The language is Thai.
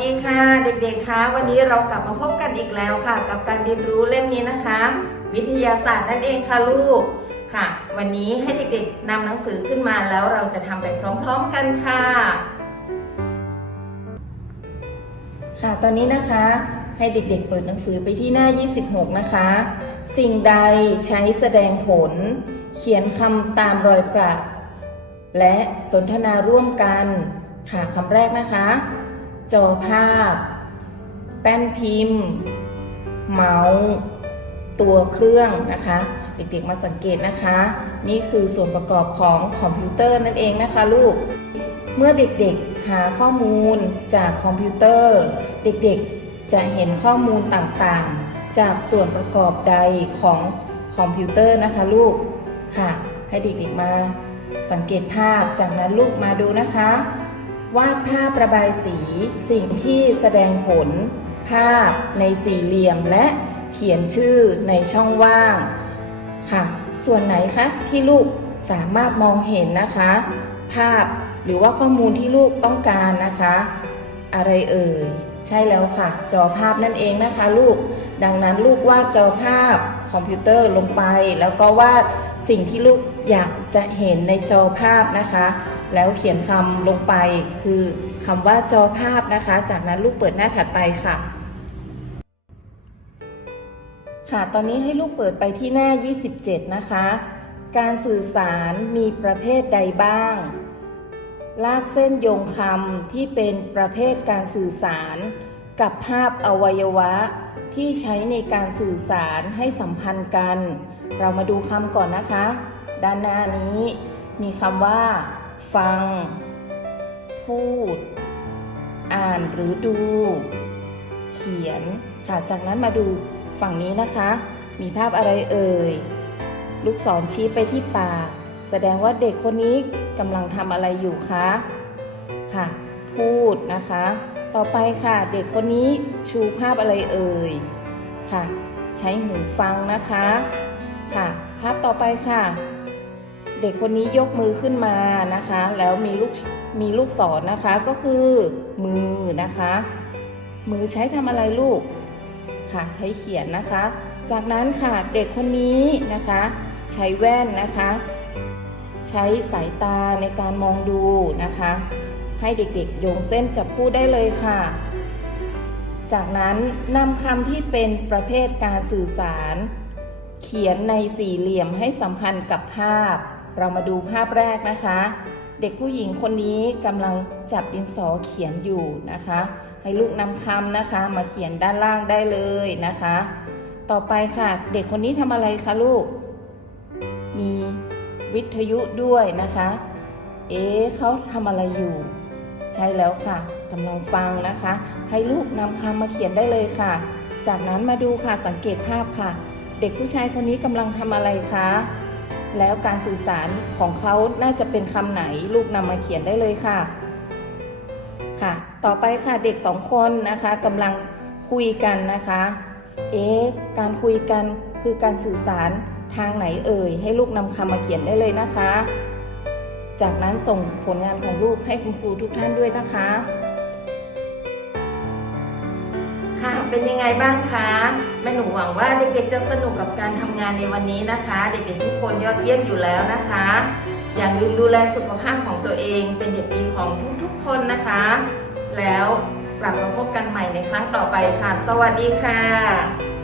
สวัสดีค่ะ เด็กๆคะวันนี้เรากลับมาพบกันอีกแล้วค่ะ กับการเรียนรู้เล่มนี้นะคะ วิทยาศาสตร์นั่นเองค่ะลูกค่ะ วันนี้ให้เด็กๆนำหนังสือขึ้นมาแล้วเราจะทำไปพร้อมๆกันค่ะ ค่ะตอนนี้นะคะ ให้เด็กๆเปิดหนังสือไปที่หน้า 26 นะคะ สิ่งใดใช้แสดงผล เขียนคำตามรอยประ และสนทนาร่วมกันค่ะคำแรกนะคะ จอภาพ แป้นพิมพ์ เมาส์ ตัวเครื่องนะคะ เด็กๆมาสังเกตนะคะ นี่คือส่วนประกอบของคอมพิวเตอร์นั่นเองนะคะลูก เมื่อเด็กๆหาข้อมูลจากคอมพิวเตอร์ เด็กๆจะเห็นข้อมูลต่างๆ จากส่วนประกอบใดของคอมพิวเตอร์นะคะลูกค่ะ ให้เด็กๆมาสังเกตภาพจากนั้นลูกมาดูนะคะ วาดภาพระบายสี สิ่งที่แสดงผล ภาพในสี่เหลี่ยมและเขียนชื่อในช่องว่างค่ะ ส่วนไหนคะที่ลูกสามารถมองเห็นนะคะ ภาพหรือว่าข้อมูลที่ลูกต้องการนะคะ อะไรเอ่ยใช่แล้วค่ะ จอภาพนั่นเองนะคะลูก ดังนั้นลูกวาดจอภาพคอมพิวเตอร์ลงไป แล้วก็วาดสิ่งที่ลูกอยากจะเห็นในจอภาพนะคะ แล้วเขียนคำลงไปคือคำว่าจอภาพนะคะ จากนั้นลูกเปิดหน้าถัดไปค่ะ ค่ะ ตอนนี้ให้ลูกเปิดไปที่หน้า 27 นะคะ การสื่อสารมีประเภทใดบ้าง ลากเส้นโยงคำที่เป็นประเภทการสื่อสาร กับภาพอวัยวะ ที่ใช้ในการสื่อสารให้สัมพันธ์กัน เรามาดูคำก่อนนะคะ ด้านหน้านี้มีคำว่า ฟัง พูด อ่านหรือดู เขียนค่ะ จากนั้นมาดูฝั่งนี้นะคะ มีภาพอะไรเอ่ย ลูกศรชี้ไปที่ปาก แสดงว่าเด็กคนนี้กำลังทำอะไรอยู่คะ ค่ะ พูดนะคะ ต่อไปค่ะ เด็กคนนี้ชูภาพอะไรเอ่ย ค่ะ ใช้หูฟังนะคะ ค่ะ ภาพต่อไปค่ะ เด็กคนนี้ยกมือขึ้นมานะคะ แล้วมีลูกมีลูกศรนนะคะก็คือมือนะคะ มือใช้ทำอะไรลูกค่ะใช้เขียนนะคะ จากนั้นค่ะเด็กคนนี้นะคะ ใช้แว่นนะคะ ใช้สายตาในการมองดูนะคะ ให้เด็กๆโยงเส้นจับคู่ได้เลยค่ะ จากนั้นนำคำที่เป็นประเภทการสื่อสาร เขียนในสี่เหลี่ยมให้สัมพันธ์กับภาพ เรามาดูภาพแรกนะคะ เด็กผู้หญิงคนนี้กำลังจับดินสอเขียนอยู่นะคะ ให้ลูกนำคำนะคะ มาเขียนด้านล่างได้เลยนะคะ ต่อไปค่ะ เด็กคนนี้ทำอะไรคะลูก มีวิทยุด้วยนะคะ เอ๊เขาทำอะไรอยู่ ใช่แล้วค่ะกำลังฟังนะคะ ให้ลูกนำคำมาเขียนได้เลยค่ะ จากนั้นมาดูค่ะสังเกตภาพค่ะ เด็กผู้ชายคนนี้กำลังทำอะไรคะ แล้วการสื่อสารของเขาน่าจะเป็นคำไหนลูกนำมาเขียนได้เลยค่ะ ค่ะ ต่อไปค่ะเด็กสองคนนะคะกำลังคุยกันนะคะ เอ๊ะการคุยกันคือการสื่อสารทางไหนเอ่ย ให้ลูกนำคำมาเขียนได้เลยนะคะ จากนั้นส่งผลงานของลูกให้คุณครูทุกท่านด้วยนะคะ ค่ะ เป็นยังไงบ้างคะ แม่หนูหวังว่าเด็กๆจะสนุกกับการทำงานในวันนี้นะคะ เด็กๆทุกคนยอดเยี่ยมอยู่แล้วนะคะ อย่าลืมดูแลสุขภาพของตัวเอง เป็นเด็กดีของทุกๆคนนะคะ แล้วกลับมาพบกันใหม่ในครั้งต่อไปค่ะ สวัสดีค่ะ